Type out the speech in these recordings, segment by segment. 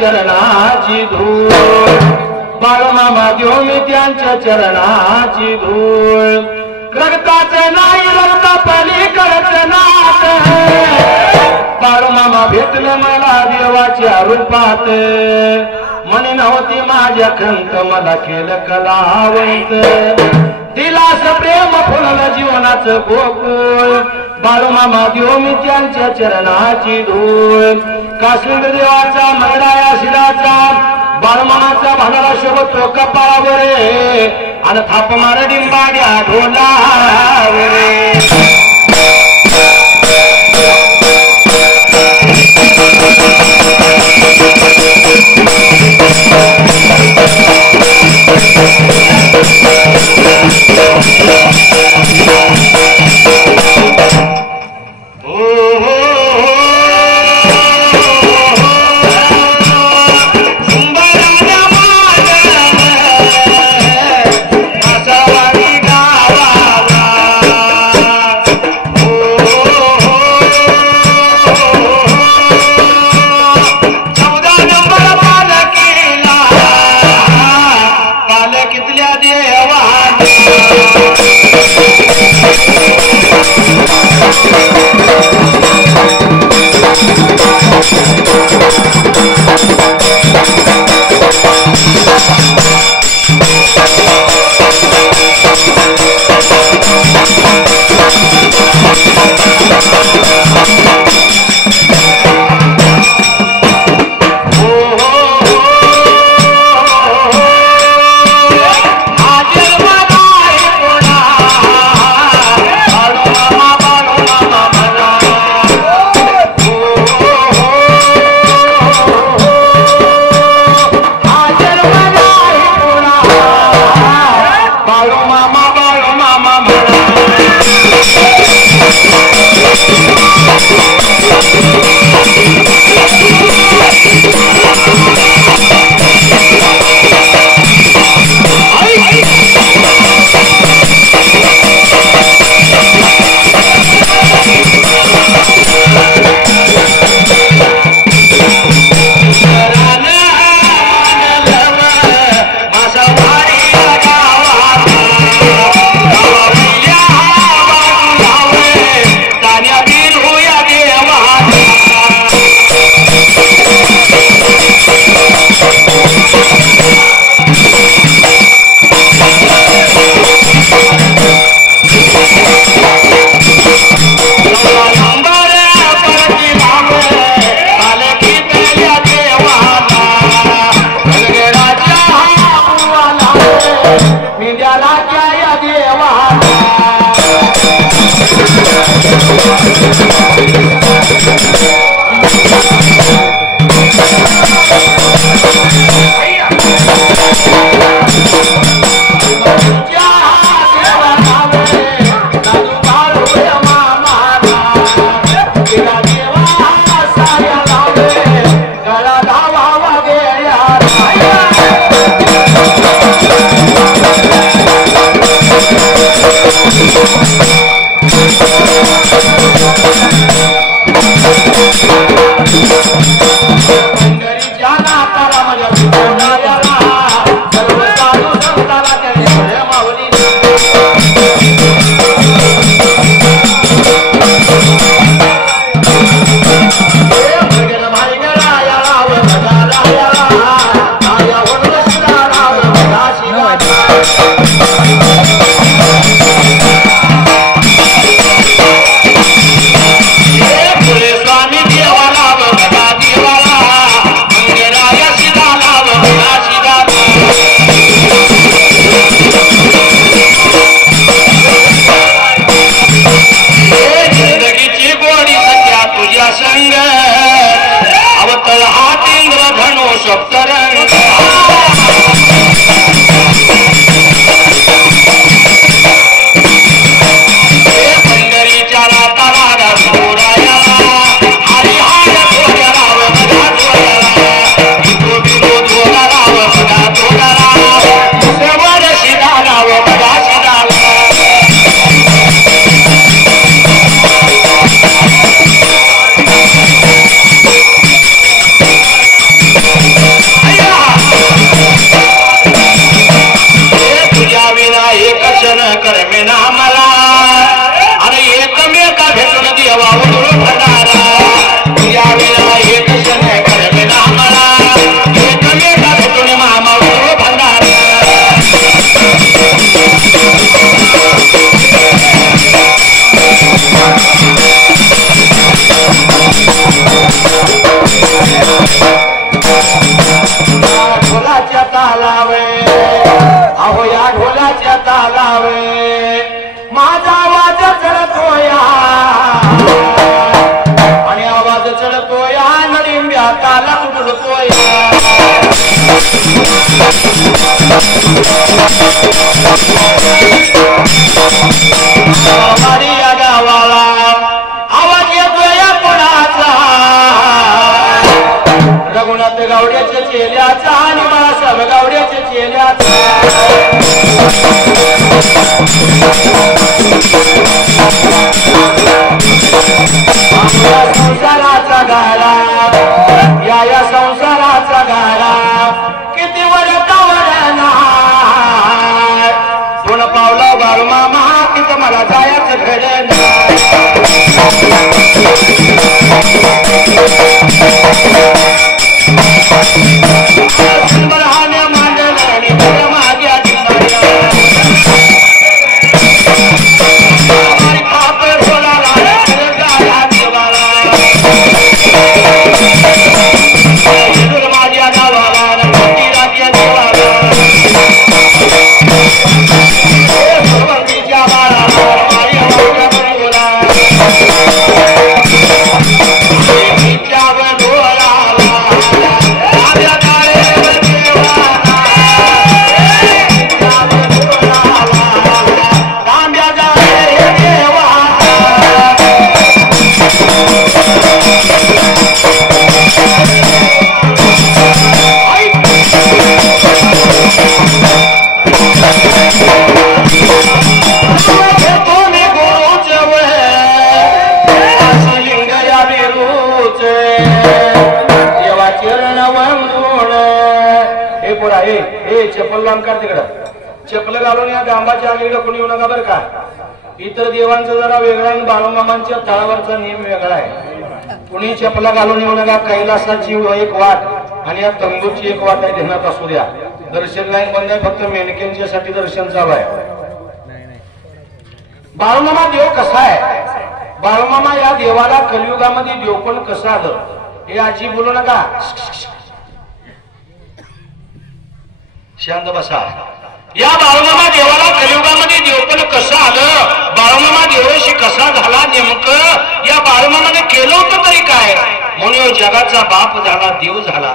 चरणाची धूळ बाळमामा देव मी त्यांच्या चरणाची धूळ रक्ताचं नाही रक्त पलीकडचं नात बाळमामा भेटलं मला देवाच्या रूपात म्हणे नव्हती माझ्या खंत मला केलं कलावंत दिलास प्रेम फुललं जीवनाचं गोकुळ बाळमामा देव मी त्यांच्या चरणाची धूळ काश्मीर देवाचा मैराया शिराचा बाळमामाचा भांडारा शोभतो कपाळावर आणि थाप मार डिंबाड्या ढोलावर Thank you. पंढरीच्या नाताला माझ्या विठ्ठलाला सर्व साधू संताला त्याने सगळ्या माऊलीला या गावाला आवाज येतोय कोणाचा रघुनाथ गावड्याच्या चेल्याचा आणि बाळासाहेब गावड्याच्या चेल्याचा संसाराचा गाडा या संसाराचा गाडा किती वडता वडना दोन पावला बाळूमामा किती मला जायचं घडण बरहाने मांडला आणि माग्या चप्पल लावून काढ तिकडं चप्पल घालून या गांबाच्या आगीकडे कोणी येऊ नका बरं का इतर देवांचा जरा वेगळा आणि बाळूमामांच्या तळावरचा नियम वेगळा आहे कुणी चप्पला घालून येऊ नका कैलासाची एक वाट आणि या तंबूची एक वाट आहे ध्यानात असू द्या दर्शन लाईन बंद आहे फक्त मेणक्यांच्या साठी दर्शन चालू आहे बाळूमामा देव कसा आहे बाळूमामा या देवाला कलियुगामध्ये देवपण कसं आलं हे आजी बोलू नका शांत बसा या बाळूमामा देवाला कलियुगामध्ये देवपण कसं आलं बाळूमामा देवशी कसा झाला नेमकं या बाळूमामाने केलं होतं तरी काय म्हणून जगाचा बाप झाला देव झाला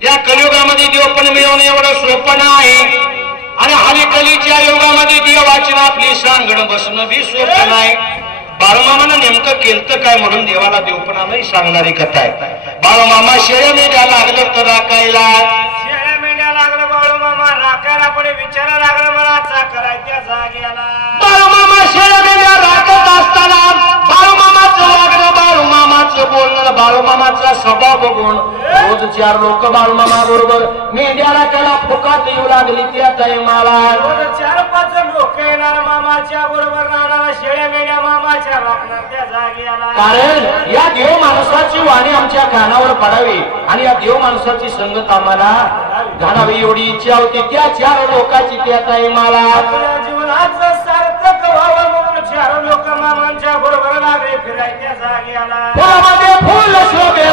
या कलियुगामध्ये देवपण मिळवणं एवढं सोपं नाही आणि हरिकलीच्या युगामध्ये देवाची आपली सांगण बसणं बी सोपं नाही बाळूमामानं नेमकं केलं काय म्हणून देवाला देवपणालाही सांगणारी कथा आहे बाळूमामा शेळ्या मेंढ्या लागलं तर राखायला लागलं बाळूमामा राखायला पुढे विचारा लागलं मला करायच्या जागेला बाळूमामा शेळ्या मेंढ्या राखत असताना बाळूमामाचं वागणं बाळूमामाचं बोलणं बाळूमामाचा स्वभाव बघून रोज 4 लोक बाळूमामा बरोबर मेंढ्याला त्याला फुकात येऊ लागली त्या टाइमाला 4-5 लोक येणार मामाच्या बरोबर राहणार शेळ्या मेंढ्या मामाच्या राखणार त्या जागेला. कारण या देव माणसाची वाणी आमच्या कानावर पडावी आणि या देव माणसाची संगत आम्हाला घालावी एवढी इच्छा होती त्या 4 लोकांची त्या टाइमाला. आपल्या जीवनाचं सार्थक व्हावं म्हणून 4 लोक मामांच्या बरोबर लागले फिरायच्या जागेला. फुलामध्ये फुल शोभे